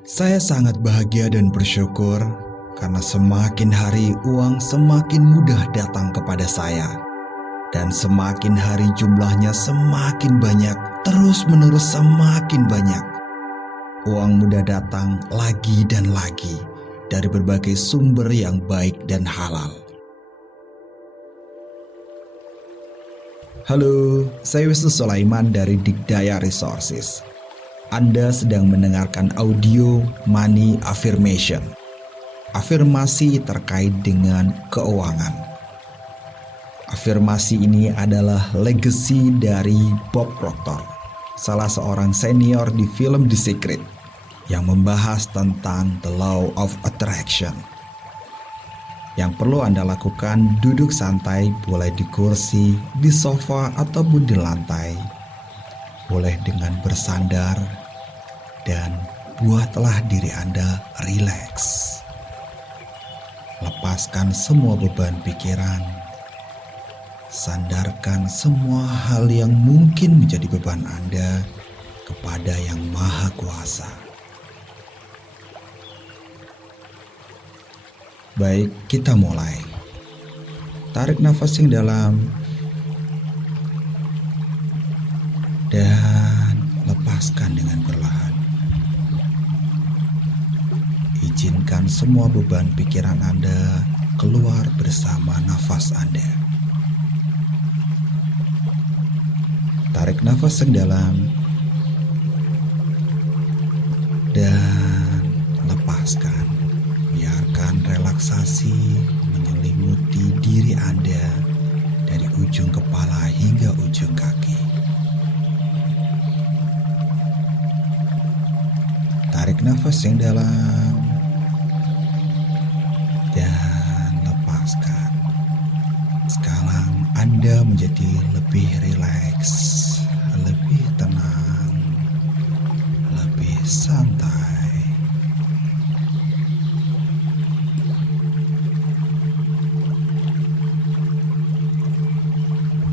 Saya sangat bahagia dan bersyukur karena semakin hari uang semakin mudah datang kepada saya. Dan semakin hari jumlahnya semakin banyak, terus-menerus semakin banyak. Uang mudah datang lagi dan lagi dari berbagai sumber yang baik dan halal. Halo, saya Wisnu Sulaiman dari Digdaya Resources. Anda sedang mendengarkan audio Money Affirmation. Afirmasi terkait dengan keuangan. Afirmasi ini adalah legacy dari Bob Proctor, salah seorang senior di film The Secret, yang membahas tentang the law of attraction. Yang perlu Anda lakukan, duduk santai, boleh di kursi, di sofa, ataupun di lantai. Boleh dengan bersandar, dan buatlah diri Anda rileks. Lepaskan semua beban pikiran. Sandarkan semua hal yang mungkin menjadi beban Anda kepada Yang Maha Kuasa. Baik, kita mulai. Tarik nafas yang dalam dan lepaskan dengan perlahan. Izinkan semua beban pikiran Anda keluar bersama nafas Anda. Tarik nafas yang dalam dan lepaskan. Biarkan relaksasi menyelimuti diri Anda dari ujung kepala hingga ujung kaki. Tarik nafas yang dalam dan lepaskan. Sekarang Anda menjadi lebih rileks, lebih tenang, lebih santai.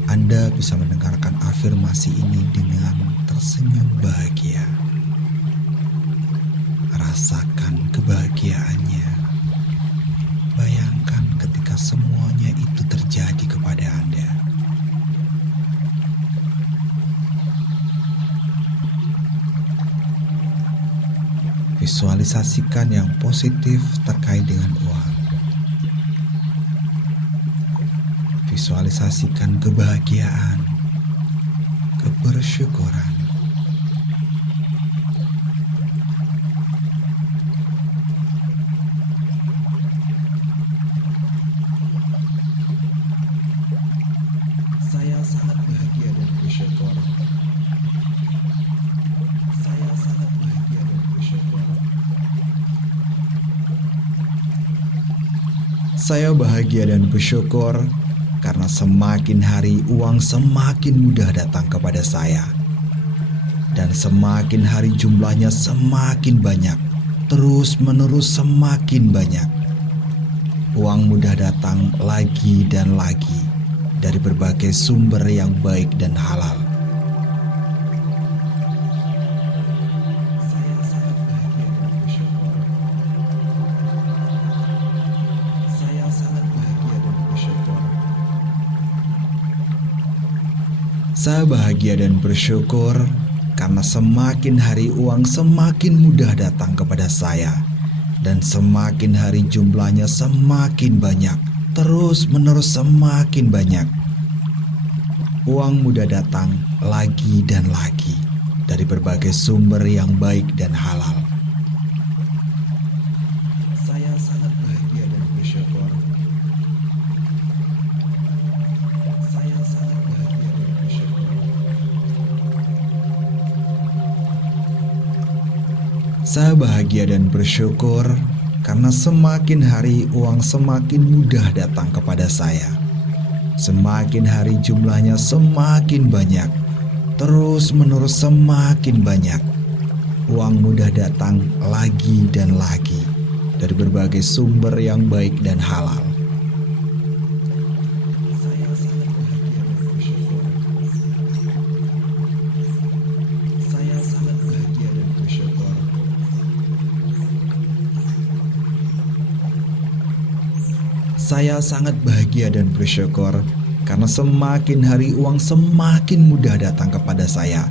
Anda bisa mendengarkan afirmasi ini dengan tersenyum bahagia. Rasakan kebahagiaannya. Bayangkan ketika semuanya itu terjadi kepada Anda. Visualisasikan yang positif terkait dengan uang. Visualisasikan kebahagiaan, kebersyukuran. Saya sangat bahagia dan bersyukur. Saya sangat bahagia dan bersyukur. Saya bahagia dan bersyukur karena semakin hari uang semakin mudah datang kepada saya. Dan semakin hari jumlahnya semakin banyak, terus-menerus semakin banyak. Uang mudah datang lagi dan lagi dari berbagai sumber yang baik dan halal. Saya sangat bahagia dan bersyukur. Saya sangat bahagia dan bersyukur. Saya bahagia dan bersyukur karena semakin hari uang semakin mudah datang kepada saya. Dan semakin hari jumlahnya semakin banyak, terus-menerus semakin banyak. Uang mudah datang lagi dan lagi dari berbagai sumber yang baik dan halal. Saya sangat bahagia dan bersyukur. Saya sangat bahagia dan bersyukur. Saya bahagia dan bersyukur karena semakin hari uang semakin mudah datang kepada saya. Semakin hari jumlahnya semakin banyak, terus-menerus semakin banyak. Uang mudah datang lagi dan lagi dari berbagai sumber yang baik dan halal. Saya sangat bahagia dan bersyukur. Saya sangat bahagia dan bersyukur. Saya sangat bahagia dan bersyukur karena semakin hari uang semakin mudah datang kepada saya.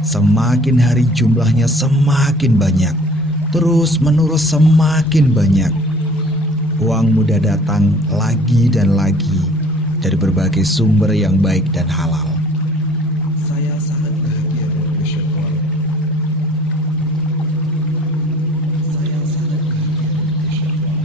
Semakin hari jumlahnya semakin banyak, terus menerus semakin banyak. Uang mudah datang lagi dan lagi dari berbagai sumber yang baik dan halal. Saya sangat bahagia dan bersyukur. Saya sangat bahagia dan bersyukur.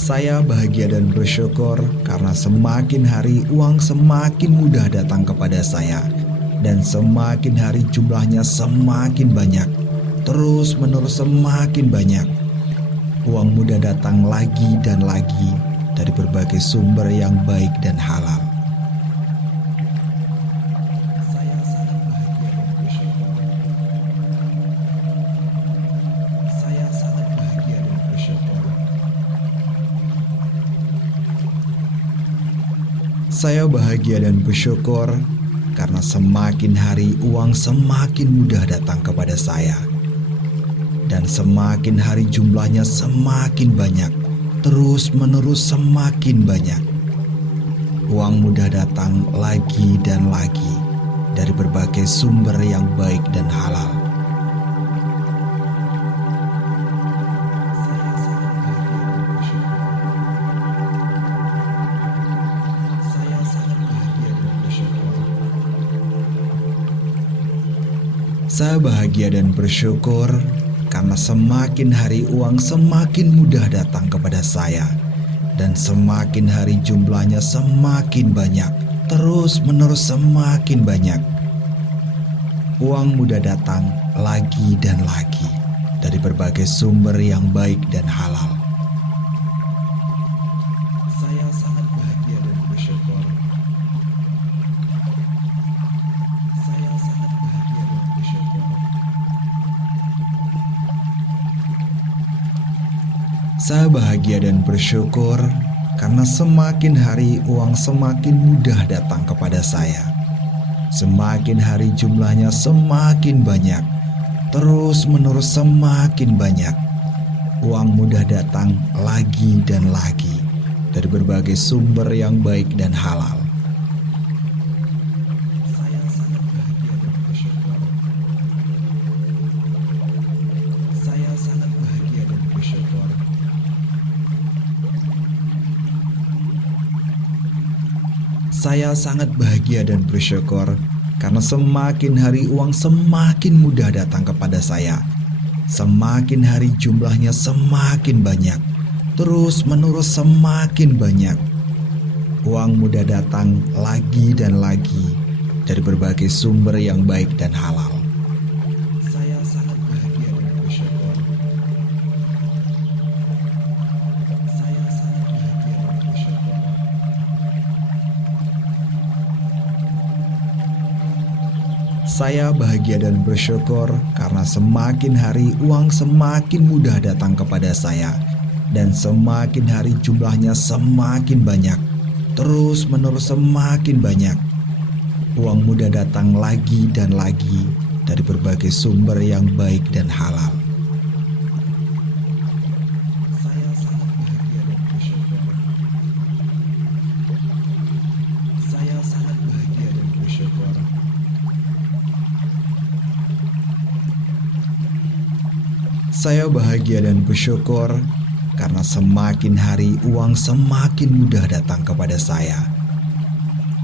Saya bahagia dan bersyukur karena semakin hari uang semakin mudah datang kepada saya, dan semakin hari jumlahnya semakin banyak, terus menerus semakin banyak. Uang mudah datang lagi dan lagi dari berbagai sumber yang baik dan halal. Saya sangat bahagia dan bersyukur. Saya sangat bahagia dan bersyukur. Saya bahagia dan bersyukur karena semakin hari uang semakin mudah datang kepada saya, dan semakin hari jumlahnya semakin banyak, terus menerus semakin banyak. Uang mudah datang lagi dan lagi dari berbagai sumber yang baik dan halal. Saya bahagia dan bersyukur karena semakin hari uang semakin mudah datang kepada saya, dan semakin hari jumlahnya semakin banyak, terus menerus semakin banyak. Uang mudah datang lagi dan lagi dari berbagai sumber yang baik dan halal. Saya sangat bahagia dan bersyukur. Saya sangat bahagia dan bersyukur. Saya bahagia dan bersyukur karena semakin hari uang semakin mudah datang kepada saya. Semakin hari jumlahnya semakin banyak, terus menerus semakin banyak. Uang mudah datang lagi dan lagi dari berbagai sumber yang baik dan halal. Saya sangat bahagia dan bersyukur. Saya sangat bahagia dan bersyukur. Saya sangat bahagia dan bersyukur karena semakin hari uang semakin mudah datang kepada saya. Semakin hari jumlahnya semakin banyak, terus menerus semakin banyak. Uang mudah datang lagi dan lagi dari berbagai sumber yang baik dan halal. Saya sangat bahagia dan bersyukur. Saya sangat bahagia dan bersyukur. Saya bahagia dan bersyukur karena semakin hari uang semakin mudah datang kepada saya, dan semakin hari jumlahnya semakin banyak, terus menerus semakin banyak. Uang mudah datang lagi dan lagi dari berbagai sumber yang baik dan halal. Saya sangat bahagia dan bersyukur. Saya sangat bahagia dan bersyukur. Saya bahagia dan bersyukur karena semakin hari uang semakin mudah datang kepada saya,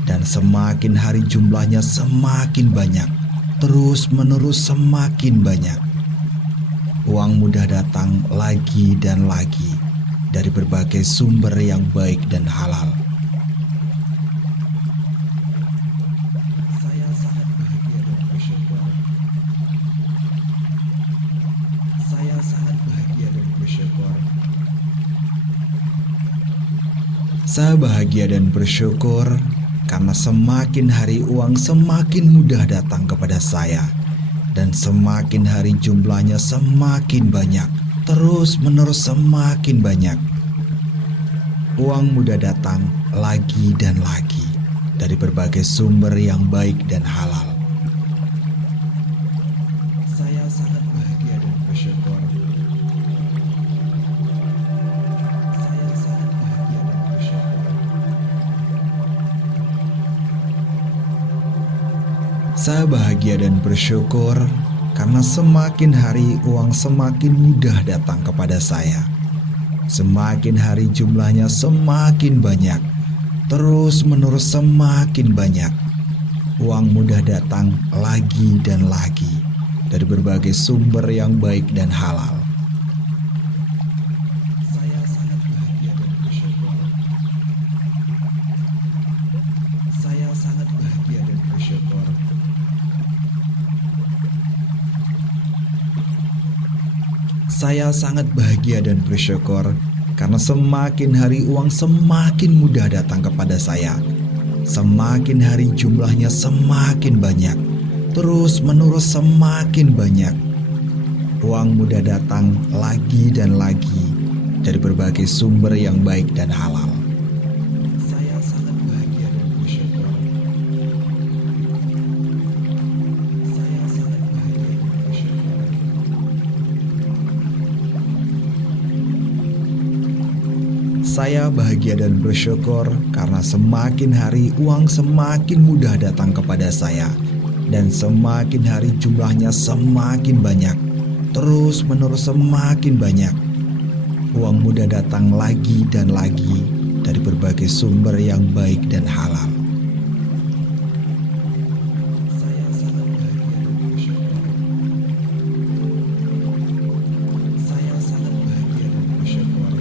dan semakin hari jumlahnya semakin banyak, terus menerus semakin banyak. Uang mudah datang lagi dan lagi dari berbagai sumber yang baik dan halal. Saya sangat bahagia dan bersyukur. Saya sangat bahagia dan bersyukur. Saya bahagia dan bersyukur karena semakin hari uang semakin mudah datang kepada saya, dan semakin hari jumlahnya semakin banyak, terus menerus semakin banyak. Uang mudah datang lagi dan lagi dari berbagai sumber yang baik dan halal. Saya sangat bahagia dan bersyukur. Saya bahagia dan bersyukur karena semakin hari uang semakin mudah datang kepada saya. Semakin hari jumlahnya semakin banyak, terus-menerus semakin banyak. Uang mudah datang lagi dan lagi dari berbagai sumber yang baik dan halal. Saya sangat bahagia dan bersyukur. Saya sangat bahagia dan bersyukur. Saya sangat bahagia dan bersyukur karena semakin hari uang semakin mudah datang kepada saya. Semakin hari jumlahnya semakin banyak, terus-menerus semakin banyak. Uang mudah datang lagi dan lagi dari berbagai sumber yang baik dan halal. Saya sangat bahagia dan bersyukur. Saya sangat bahagia dan bersyukur. Saya bahagia dan bersyukur karena semakin hari uang semakin mudah datang kepada saya dan semakin hari jumlahnya semakin banyak, terus-menerus semakin banyak. Uang mudah datang lagi dan lagi dari berbagai sumber yang baik dan halal. Saya sangat bahagia dan bersyukur. Saya sangat bahagia dan bersyukur.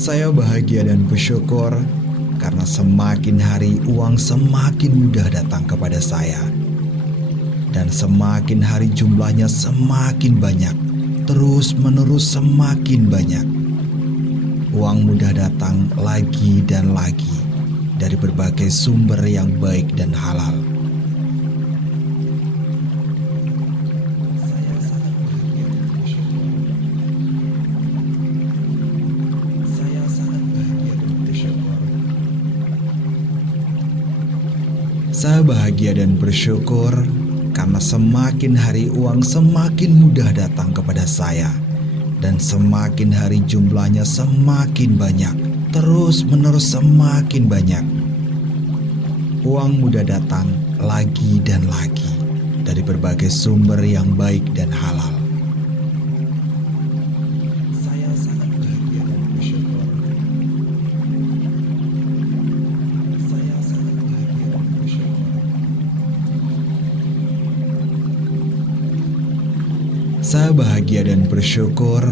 Saya bahagia dan bersyukur karena semakin hari uang semakin mudah datang kepada saya dan semakin hari jumlahnya semakin banyak, terus-menerus semakin banyak. Uang mudah datang lagi dan lagi dari berbagai sumber yang baik dan halal. Saya sangat bahagia dan bersyukur. Saya sangat bahagia dan bersyukur. Saya bahagia dan bersyukur karena semakin hari uang semakin mudah datang kepada saya dan semakin hari jumlahnya semakin banyak, terus-menerus semakin banyak. Uang mudah datang lagi dan lagi dari berbagai sumber yang baik dan halal. Saya sangat bahagia dan bersyukur. Saya sangat bahagia dan bersyukur. Saya bahagia dan bersyukur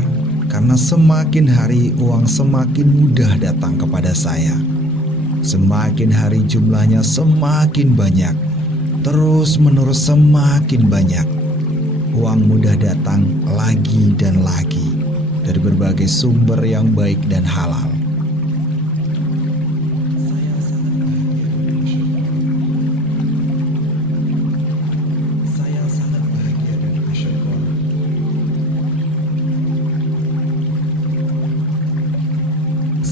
karena semakin hari uang semakin mudah datang kepada saya. Semakin hari jumlahnya semakin banyak, terus-menerus semakin banyak. Uang mudah datang lagi dan lagi dari berbagai sumber yang baik dan halal. Saya sangat bahagia dan bersyukur. Saya sangat bahagia dan bersyukur.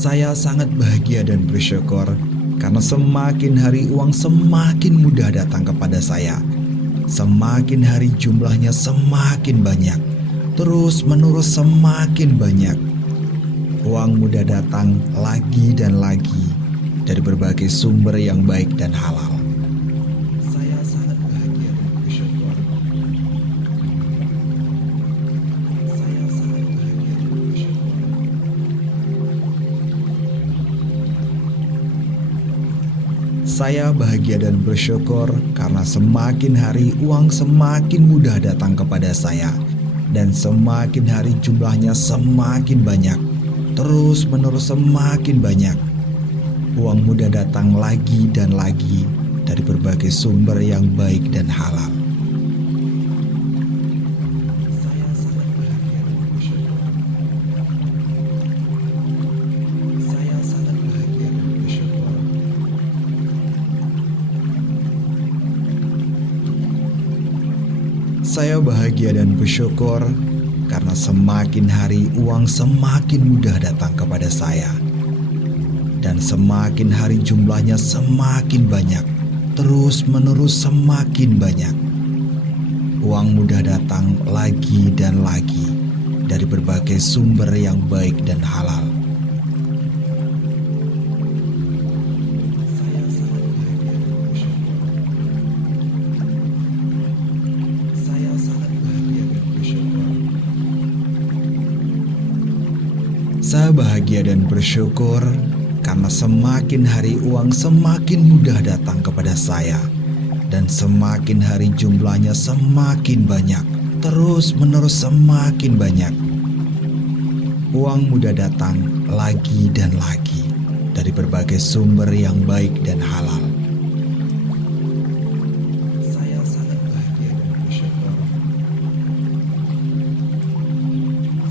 Saya sangat bahagia dan bersyukur karena semakin hari uang semakin mudah datang kepada saya. Semakin hari jumlahnya semakin banyak, terus-menerus semakin banyak. Uang mudah datang lagi dan lagi dari berbagai sumber yang baik dan halal. Saya sangat bahagia dan bersyukur. Saya sangat bahagia dan bersyukur. Saya bahagia dan bersyukur karena semakin hari uang semakin mudah datang kepada saya dan semakin hari jumlahnya semakin banyak, terus-menerus semakin banyak. Uang mudah datang lagi dan lagi dari berbagai sumber yang baik dan halal. Saya sangat bahagia dan bersyukur. Saya sangat bahagia dan bersyukur. Saya bahagia dan bersyukur karena semakin hari uang semakin mudah datang kepada saya dan semakin hari jumlahnya semakin banyak, terus-menerus semakin banyak. Uang mudah datang lagi dan lagi dari berbagai sumber yang baik dan halal. bahagia dan bersyukur karena semakin hari uang semakin mudah datang kepada saya. Dan semakin hari jumlahnya semakin banyak, terus-menerus semakin banyak. Uang mudah datang lagi dan lagi dari berbagai sumber yang baik dan halal. Saya sangat bahagia dan bersyukur.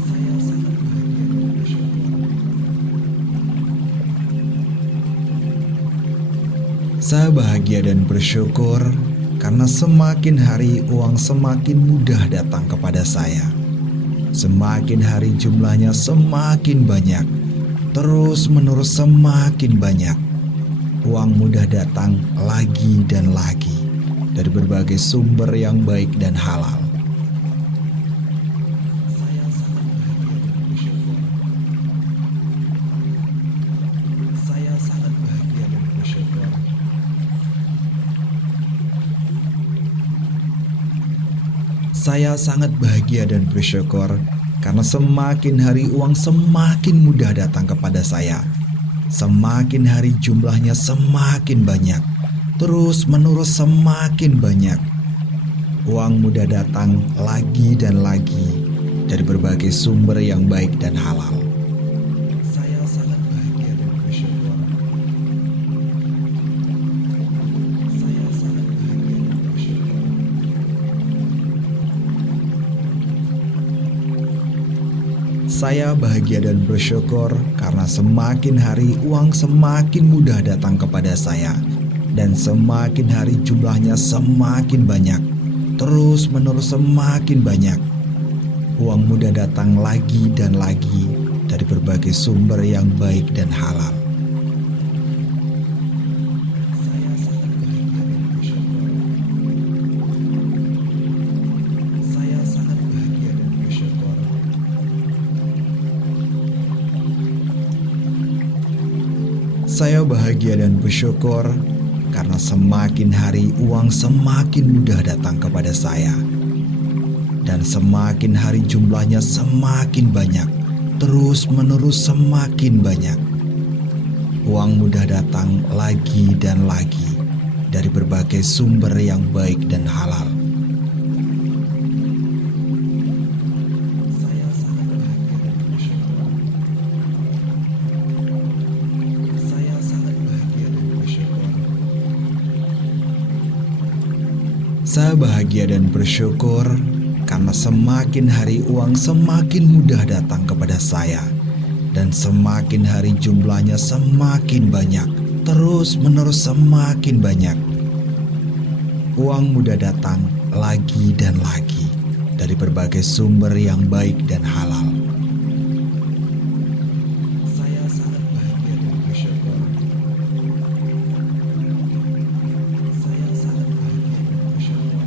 Saya sangat bahagia dan bersyukur. Saya bahagia dan bersyukur karena semakin hari uang semakin mudah datang kepada saya. Semakin hari jumlahnya semakin banyak, terus-menerus semakin banyak. Uang mudah datang lagi dan lagi dari berbagai sumber yang baik dan halal. Saya sangat bahagia dan bersyukur. Saya sangat bahagia dan bersyukur. Saya sangat bahagia dan bersyukur karena semakin hari uang semakin mudah datang kepada saya. Semakin hari jumlahnya semakin banyak, terus-menerus semakin banyak. Uang mudah datang lagi dan lagi dari berbagai sumber yang baik dan halal. Saya sangat bahagia dan bersyukur. Saya sangat bahagia dan bersyukur. Saya bahagia dan bersyukur karena semakin hari uang semakin mudah datang kepada saya. Dan semakin hari jumlahnya semakin banyak, terus-menerus semakin banyak. Uang mudah datang lagi dan lagi dari berbagai sumber yang baik dan halal. Saya sangat bahagia dan bersyukur. Saya sangat bahagia dan bersyukur. Saya bahagia dan bersyukur karena semakin hari uang semakin mudah datang kepada saya. Dan semakin hari jumlahnya semakin banyak, terus-menerus semakin banyak. Uang mudah datang lagi dan lagi dari berbagai sumber yang baik dan halal. Saya sangat bahagia dan bersyukur. Saya sangat bahagia dan bersyukur. Saya bahagia dan bersyukur karena semakin hari uang semakin mudah datang kepada saya. Dan semakin hari jumlahnya semakin banyak, terus-menerus semakin banyak. Uang mudah datang lagi dan lagi dari berbagai sumber yang baik dan halal. Saya sangat bahagia dan bersyukur. Saya sangat bahagia dan bersyukur.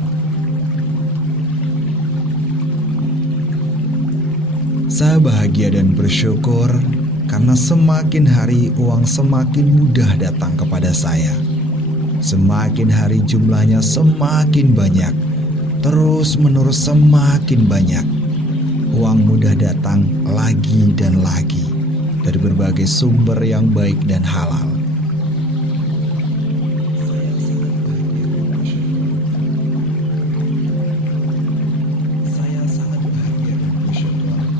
Saya bahagia dan bersyukur karena semakin hari uang semakin mudah datang kepada saya. Semakin hari jumlahnya semakin banyak, terus-menerus semakin banyak. Uang mudah datang lagi dan lagi dari berbagai sumber yang baik dan halal. Saya sangat bahagia dan bersyukur. Saya sangat bahagia dan bersyukur.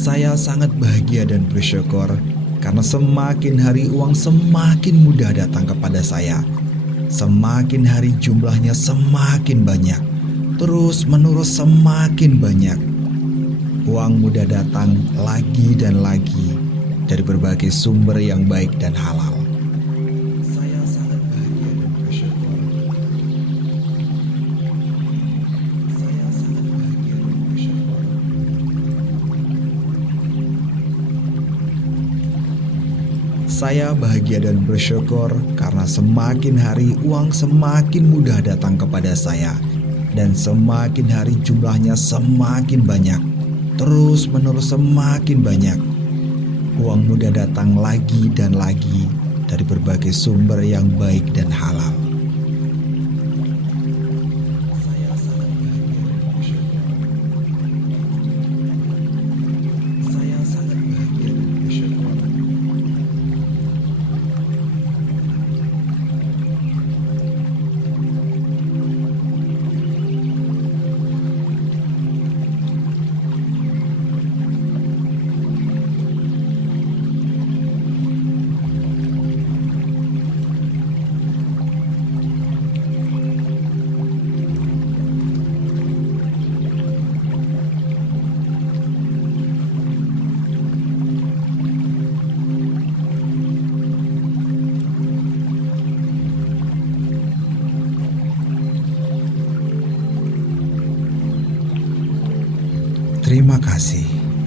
Saya sangat bahagia dan bersyukur karena semakin hari uang semakin mudah datang kepada saya. Semakin hari jumlahnya semakin banyak, terus-menerus semakin banyak. Uang mudah datang lagi dan lagi dari berbagai sumber yang baik dan halal. Saya sangat bahagia dan bersyukur. Saya sangat bahagia dan bersyukur. Saya bahagia dan bersyukur karena semakin hari uang semakin mudah datang kepada saya. Dan semakin hari jumlahnya semakin banyak, terus-menerus semakin banyak. Uang mudah datang lagi dan lagi dari berbagai sumber yang baik dan halal. Saya sangat bahagia dan bersyukur.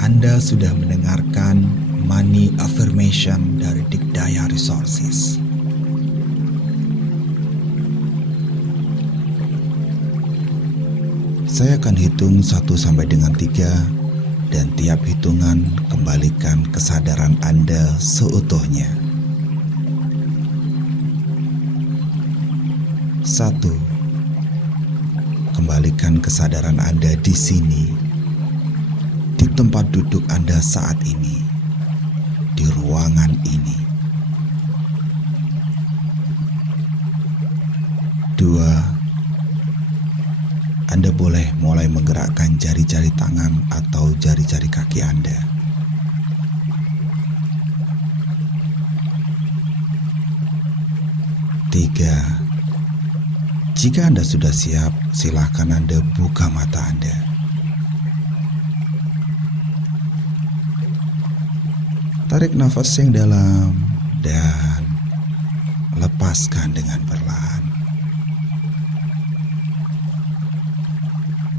Anda sudah mendengarkan Money Affirmation dari Dikdaya Resources. Saya akan hitung 1 sampai dengan 3 dan tiap hitungan kembalikan kesadaran Anda seutuhnya. 1. Kembalikan kesadaran Anda di sini, di tempat duduk Anda saat ini, di ruangan ini. 2. Anda boleh mulai menggerakkan jari-jari tangan atau jari-jari kaki Anda. 3. Jika Anda sudah siap, silakan Anda buka mata Anda. 'Tarik nafas yang dalam dan lepaskan dengan perlahan.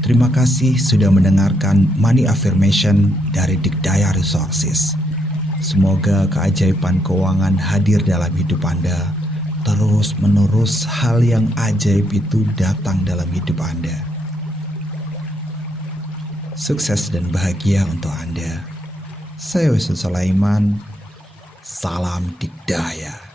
Terima kasih sudah mendengarkan Money Affirmation dari Dikdaya Resources. Semoga keajaiban keuangan hadir dalam hidup Anda. Terus-menerus hal yang ajaib itu datang dalam hidup Anda. Sukses dan bahagia untuk Anda. Saya Wisnu Sulaiman. Salam Dikdaya.